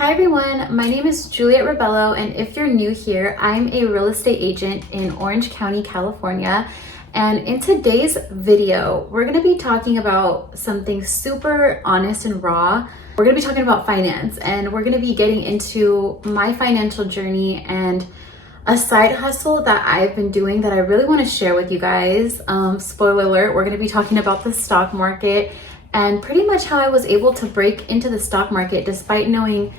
Hi everyone, my name is Juliet Rebello, and if you're new here, I'm a real estate agent in Orange County, California. And in today's video, we're gonna be talking about something super honest and raw. We're gonna be talking about finance, and we're gonna be getting into my financial journey and a side hustle that I've been doing that I really wanna share with you guys. Spoiler alert, we're gonna be talking about the stock market and pretty much how I was able to break into the stock market despite knowing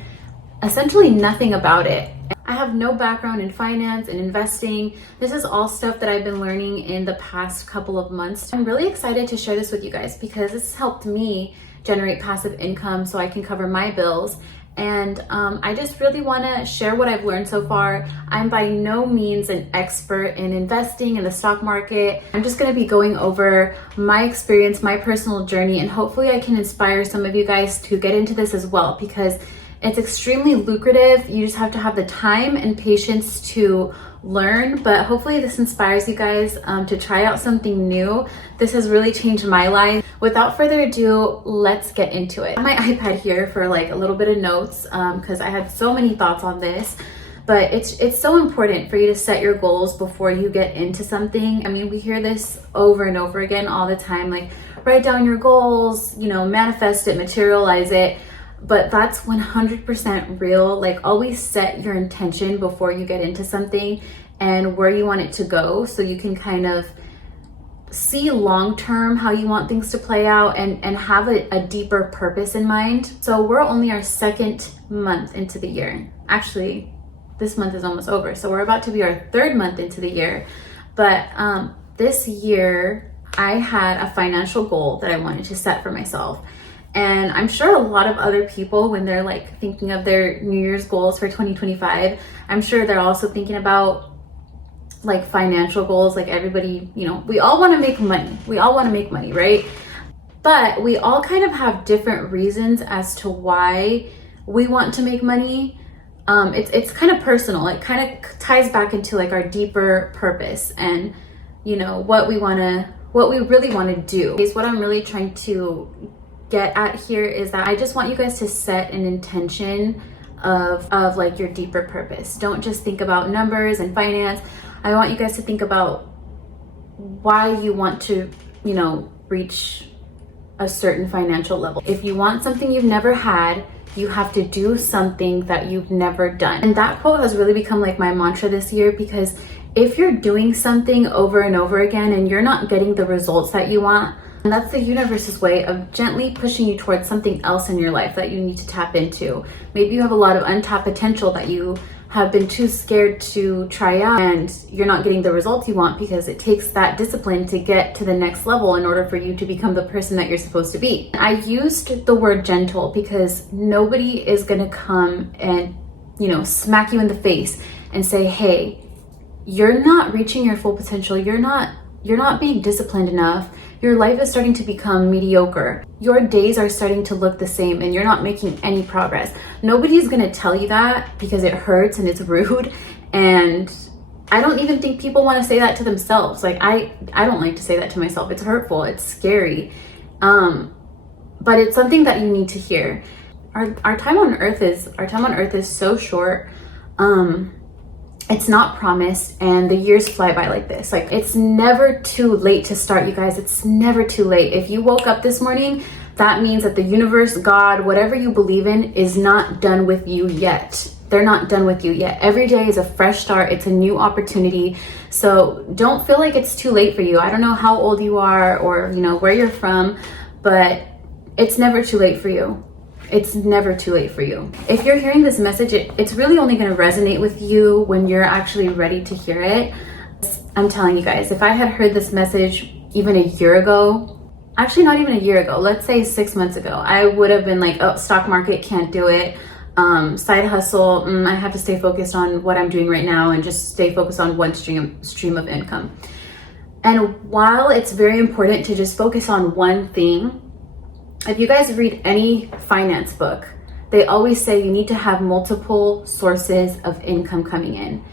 essentially nothing about it. I have no background in finance and investing. This is all stuff that I've been learning in the past couple of months. I'm really excited to share this with you guys because this has helped me generate passive income so I can cover my bills. And I just really want to share what I've learned so far. I'm by no means an expert in investing in the stock market. I'm just going to be going over my experience, my personal journey, and hopefully I can inspire some of you guys to get into this as well because it's extremely lucrative. You just have to have the time and patience to learn, but hopefully this inspires you guys to try out something new. This has really changed my life. Without further ado, let's get into it. I have my iPad here for like a little bit of notes because I had so many thoughts on this, but it's so important for you to set your goals before you get into something. I mean, we hear this over and over again all the time, like write down your goals, manifest it, materialize it. But that's 100% real. Like, always set your intention before you get into something and where you want it to go so you can kind of see long-term how you want things to play out and have a deeper purpose in mind. So we're only our second month into the year. Actually, this month is almost over. So we're about to be our third month into the year. But this year, I had a financial goal that I wanted to set for myself. And I'm sure a lot of other people, when they're like thinking of their New Year's goals for 2025, I'm sure they're also thinking about like financial goals. Like everybody, we all want to make money. We all want to make money, right? But we all kind of have different reasons as to why we want to make money. It's kind of personal. It kind of ties back into like our deeper purpose and, what we really want to do. Is what I'm really trying to get at here is that I just want you guys to set an intention of like your deeper purpose. Don't just think about numbers and finance. I want you guys to think about why you want to, reach a certain financial level. If you want something you've never had, you have to do something that you've never done. And that quote has really become like my mantra this year because if you're doing something over and over again and you're not getting the results that you want, and that's the universe's way of gently pushing you towards something else in your life that you need to tap into. Maybe you have a lot of untapped potential that you have been too scared to try out and you're not getting the results you want because it takes that discipline to get to the next level in order for you to become the person that you're supposed to be. I used the word gentle because nobody is gonna come and, smack you in the face and say, hey, you're not reaching your full potential. You're not being disciplined enough. Your life is starting to become mediocre. Your days are starting to look the same and you're not making any progress. Nobody's gonna tell you that because it hurts and it's rude. And I don't even think people wanna say that to themselves. Like I don't like to say that to myself. It's hurtful, it's scary. But it's something that you need to hear. Our time on earth is so short. It's not promised and the years fly by like this. Like it's never too late to start, you guys. It's never too late. If you woke up this morning, that means that the universe, God, whatever you believe in is not done with you yet. They're not done with you yet. Every day is a fresh start. It's a new opportunity. So don't feel like it's too late for you. I don't know how old you are or, where you're from, but it's never too late for you. It's never too late for you. If you're hearing this message, it's really only going to resonate with you when you're actually ready to hear it. I'm telling you guys, if I had heard this message even a year ago, actually not even a year ago, let's say 6 months ago, I would have been like, oh, stock market, can't do it. Side hustle, I have to stay focused on what I'm doing right now and just stay focused on one stream of income. And while it's very important to just focus on one thing, if you guys read any finance book, they always say you need to have multiple sources of income coming in.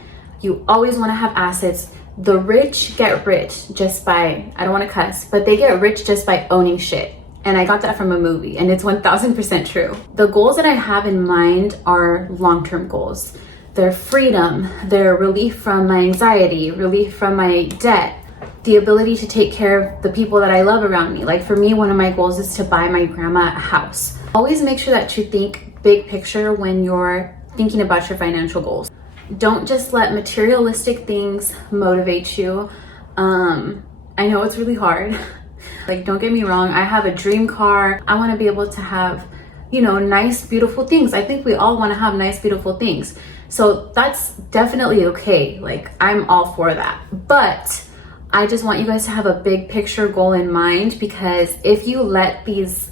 You always want to have assets. The rich get rich just by, I don't want to cuss, but they get rich just by owning shit. And I got that from a movie, and it's 1000% true. The goals that I have in mind are long-term goals. They're freedom, they're relief from my anxiety, relief from my debt, the ability to take care of the people that I love around me. Like for me, one of my goals is to buy my grandma a house. Always make sure that you think big picture when you're thinking about your financial goals. Don't just let materialistic things motivate you. I know it's really hard. Like, don't get me wrong, I have a dream car. I want to be able to have, you know, nice, beautiful things. I think we all want to have nice, beautiful things. So that's definitely okay. Like, I'm all for that. But I just want you guys to have a big picture goal in mind, because if you let these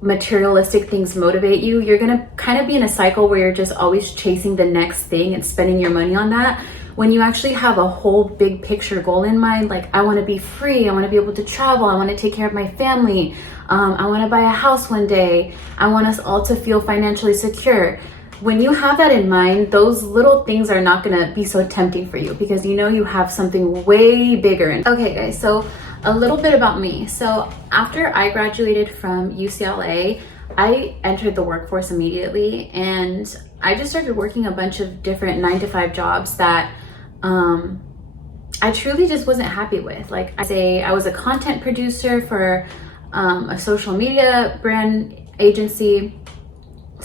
materialistic things motivate you, you're gonna kind of be in a cycle where you're just always chasing the next thing and spending your money on that. When you actually have a whole big picture goal in mind, like I want to be free, I want to be able to travel, I want to take care of my family, I want to buy a house one day, I want us all to feel financially secure. When you have that in mind, those little things are not going to be so tempting for you, because you know you have something way bigger. Okay guys, so a little bit about me. So after I graduated from UCLA, I entered the workforce immediately, and I just started working a bunch of different 9-to-5 jobs that I truly just wasn't happy with. Like I was a content producer for a social media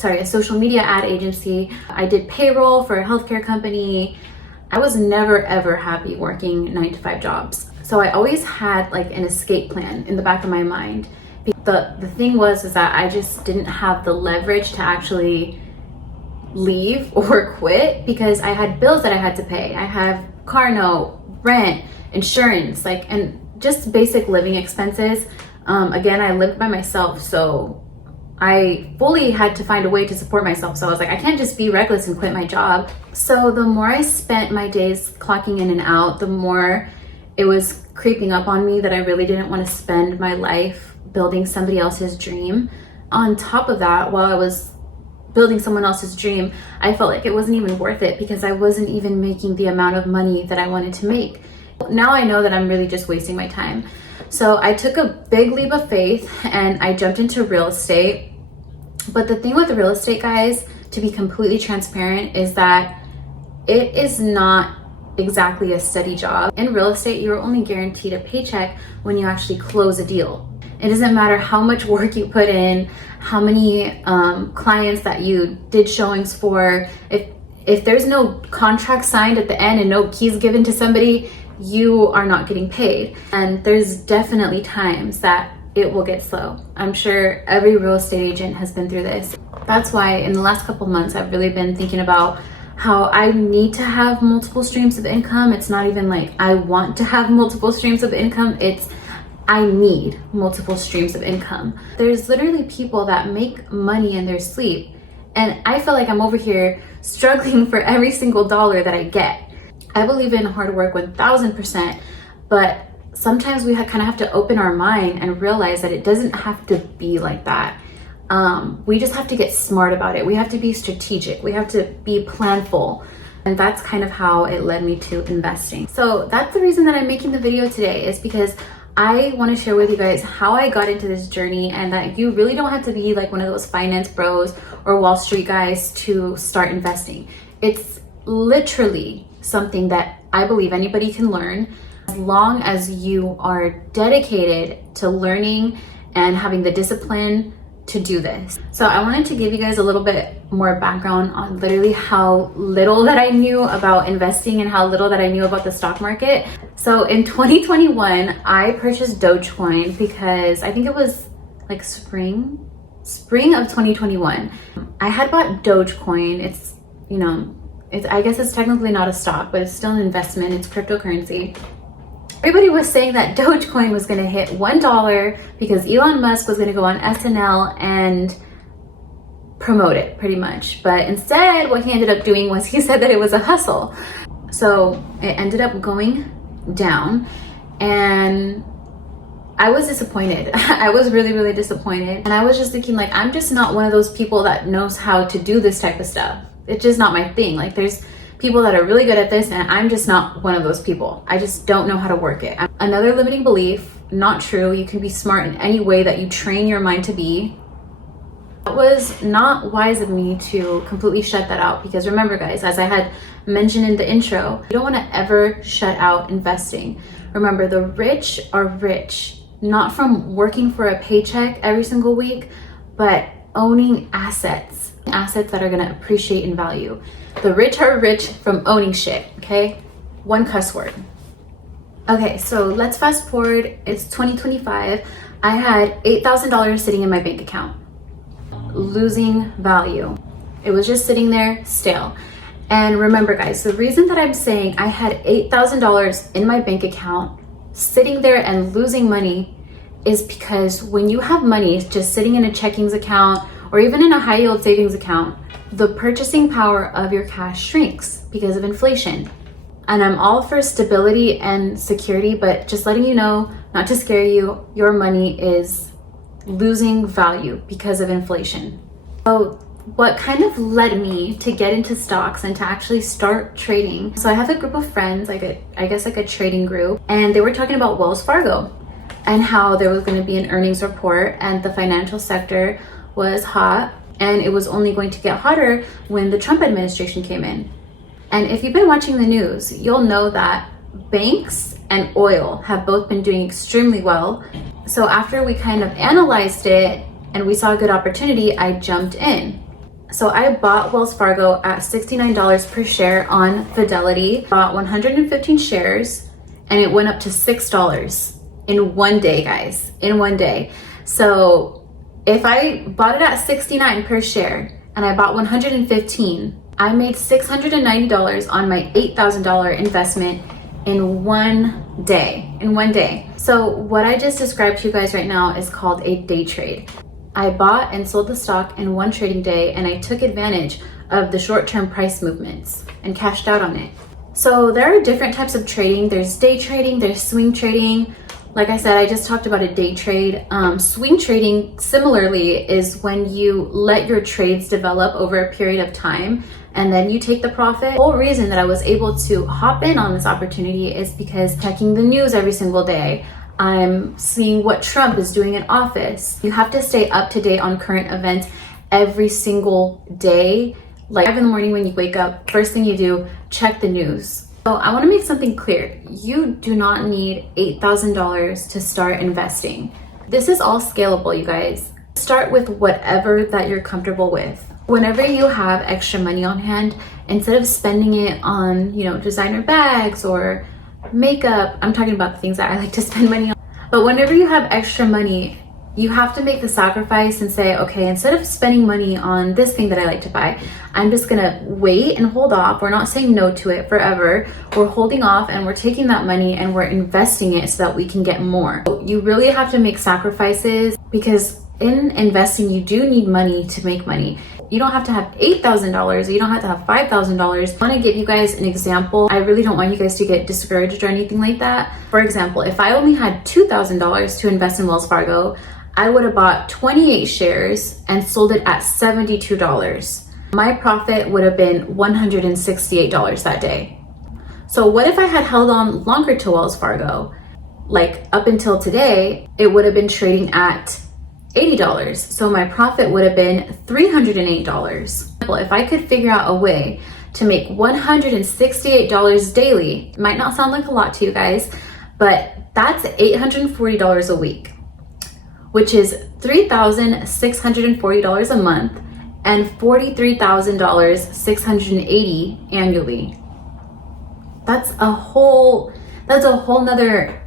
a social media ad agency. I did payroll for a healthcare company. I was never ever happy working 9-to-5 jobs. So I always had like an escape plan in the back of my mind. The thing was that I just didn't have the leverage to actually leave or quit, because I had bills that I had to pay. I have car note, rent, insurance, and just basic living expenses. Again, I lived by myself, so I fully had to find a way to support myself. So I was like, I can't just be reckless and quit my job. So the more I spent my days clocking in and out, the more it was creeping up on me that I really didn't want to spend my life building somebody else's dream. On top of that, while I was building someone else's dream, I felt like it wasn't even worth it, because I wasn't even making the amount of money that I wanted to make. Now I know that I'm really just wasting my time. So I took a big leap of faith and I jumped into real estate. But the thing with real estate, guys, to be completely transparent, is that it is not exactly a steady job. In real estate, you're only guaranteed a paycheck when you actually close a deal. It doesn't matter how much work you put in, how many clients that you did showings for. If there's no contract signed at the end and no keys given to somebody, you are not getting paid. And there's definitely times that it will get slow. I'm sure every real estate agent has been through this. That's why in the last couple months, I've really been thinking about how I need to have multiple streams of income. It's not even like I want to have multiple streams of income. It's I need multiple streams of income. There's literally people that make money in their sleep, and I feel like I'm over here struggling for every single dollar that I get. I believe in hard work 1000%, but sometimes we kind of have to open our mind and realize that it doesn't have to be like that. We just have to get smart about it. We have to be strategic. We have to be planful. And that's kind of how it led me to investing. So that's the reason that I'm making the video today, is because I want to share with you guys how I got into this journey, and that you really don't have to be like one of those finance bros or Wall Street guys to start investing. It's literally something that I believe anybody can learn, as long as you are dedicated to learning and having the discipline to do this. So I wanted to give you guys a little bit more background on literally how little that I knew about investing and how little that I knew about the stock market. So in 2021, I purchased Dogecoin because I think it was like spring of 2021. I had bought Dogecoin. It's, you know, I guess it's technically not a stock, but it's still an investment. It's cryptocurrency. Everybody was saying that Dogecoin was going to hit $1 because Elon Musk was going to go on SNL and promote it pretty much. But instead, what he ended up doing was he said that it was a hustle. So it ended up going down, and I was disappointed. I was really, really disappointed. And I was just thinking, like, I'm just not one of those people that knows how to do this type of stuff. It's just not my thing. Like, there's people that are really good at this, and I'm just not one of those people. I just don't know how to work it. Another limiting belief, not true. You can be smart in any way that you train your mind to be. That was not wise of me to completely shut that out, because remember guys, as I had mentioned in the intro, you don't want to ever shut out investing. Remember, the rich are rich, not from working for a paycheck every single week, but owning assets that are going to appreciate in value. The rich are rich from owning shit, okay? One cuss word. Okay, so let's fast forward. It's 2025. I had $8,000 sitting in my bank account, losing value. It was just sitting there stale. And remember guys, the reason that I'm saying I had $8,000 in my bank account sitting there and losing money is because when you have money just sitting in a checkings account or even in a high yield savings account, the purchasing power of your cash shrinks because of inflation. And I'm all for stability and security, but just letting you know, not to scare you, your money is losing value because of inflation. So what kind of led me to get into stocks and to actually start trading? So I have a group of friends, I guess like a trading group, and they were talking about Wells Fargo and how there was going to be an earnings report and the financial sector was hot, and it was only going to get hotter when the Trump administration came in. And if you've been watching the news, you'll know that banks and oil have both been doing extremely well. So after we kind of analyzed it and we saw a good opportunity, I jumped in. So I bought Wells Fargo at $69 per share on Fidelity, bought 115 shares, and it went up to $6 in one day, guys, in one day. So if I bought it at $69 per share and I bought 115, I made $690 on my $8,000 investment in one day. So what I just described to you guys right now is called a day trade. I bought and sold the stock in one trading day, and I took advantage of the short-term price movements and cashed out on it. So there are different types of trading. There's day trading, there's swing trading. Like I said, I just talked about a day trade. Swing trading, similarly, is when you let your trades develop over a period of time and then you take the profit. The whole reason that I was able to hop in on this opportunity is because checking the news every single day, I'm seeing what Trump is doing in office. You have to stay up to date on current events every single day. Like 5 in the morning when you wake up, first thing you do, check the news. So I want to make something clear. You do not need $8,000 to start investing. This is all scalable, you guys. Start with whatever that you're comfortable with. Whenever you have extra money on hand, instead of spending it on, designer bags or makeup, I'm talking about the things that I like to spend money on. But whenever you have extra money, you have to make the sacrifice and say, okay, instead of spending money on this thing that I like to buy, I'm just gonna wait and hold off. We're not saying no to it forever. We're holding off and we're taking that money and we're investing it so that we can get more. You really have to make sacrifices, because in investing, you do need money to make money. You don't have to have $8,000, you don't have to have $5,000. I want to give you guys an example. I really don't want you guys to get discouraged or anything like that. For example, if I only had $2,000 to invest in Wells Fargo, I would have bought 28 shares and sold it at $72. My profit would have been $168 that day. So what if I had held on longer to Wells Fargo? Like up until today, it would have been trading at $80. So my profit would have been $308. Well, if I could figure out a way to make $168 daily, it might not sound like a lot to you guys, but that's $840 a week, which is $3,640 a month and $43,680 annually. That's a whole nother,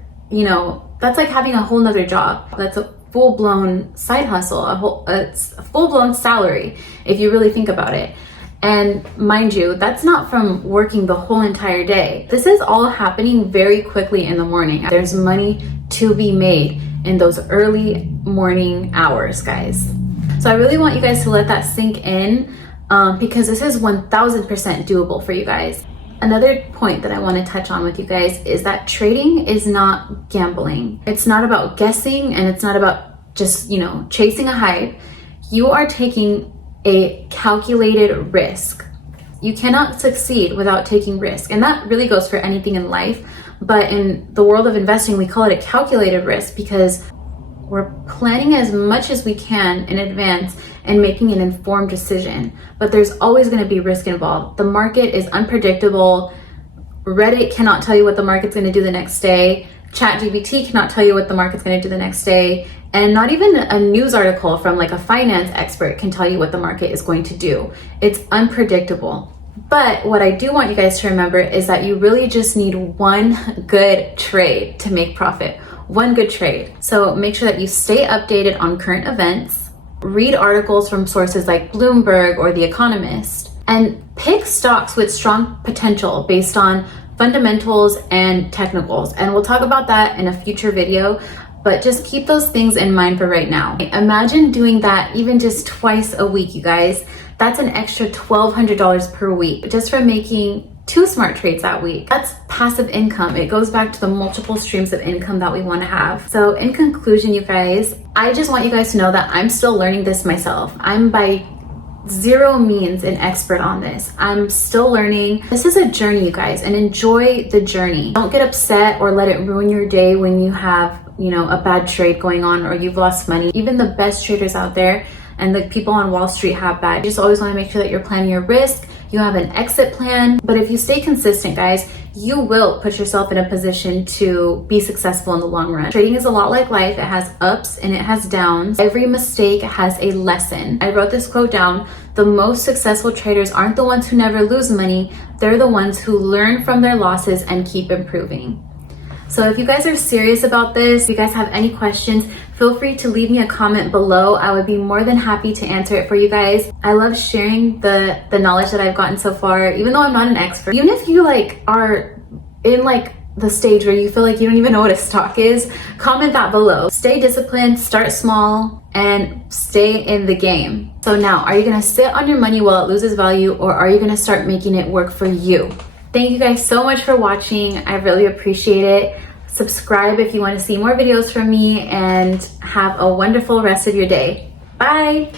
that's like having a whole nother job. That's a full-blown side hustle, it's a full-blown salary if you really think about it. And mind you, that's not from working the whole entire day. This is all happening very quickly in the morning. There's money to be made in those early morning hours, guys. So I really want you guys to let that sink in, because this is 1000% doable for you guys. Another point that I want to touch on with you guys is that trading is not gambling. It's not about guessing, and it's not about just, chasing a hype. You are taking a calculated risk. You cannot succeed without taking risk. And that really goes for anything in life. But in the world of investing, we call it a calculated risk because we're planning as much as we can in advance and making an informed decision. But there's always going to be risk involved. The market is unpredictable. Reddit cannot tell you what the market's going to do the next day. ChatGPT cannot tell you what the market's going to do the next day. And not even a news article from like a finance expert can tell you what the market is going to do. It's unpredictable. But what I do want you guys to remember is that you really just need one good trade to make profit. One good trade. So make sure that you stay updated on current events, read articles from sources like Bloomberg or The Economist, and pick stocks with strong potential based on fundamentals and technicals. And we'll talk about that in a future video, but just keep those things in mind for right now. Imagine doing that even just twice a week, you guys. That's an extra $1,200 per week just for making 2 smart trades that week. That's passive income. It goes back to the multiple streams of income that we want to have. So in conclusion, you guys, I just want you guys to know that I'm still learning this myself. I'm by zero means an expert on this. I'm still learning. This is a journey, you guys, and enjoy the journey. Don't get upset or let it ruin your day when you have, a bad trade going on or you've lost money. Even the best traders out there and the people on Wall Street have bad. You just always want to make sure that you're planning your risk, you have an exit plan. But if you stay consistent, guys, you will put yourself in a position to be successful in the long run. Trading is a lot like life. It has ups and it has downs. Every mistake has a lesson. I wrote this quote down. The most successful traders aren't the ones who never lose money. They're the ones who learn from their losses and keep improving. So if you guys are serious about this, if you guys have any questions, feel free to leave me a comment below. I would be more than happy to answer it for you guys. I love sharing the knowledge that I've gotten so far, even though I'm not an expert. Even if you are in the stage where you feel like you don't even know what a stock is, comment that below. Stay disciplined, start small, and stay in the game. So now, are you gonna sit on your money while it loses value, or are you gonna start making it work for you? Thank you guys so much for watching. I really appreciate it. Subscribe if you want to see more videos from me, and have a wonderful rest of your day. Bye.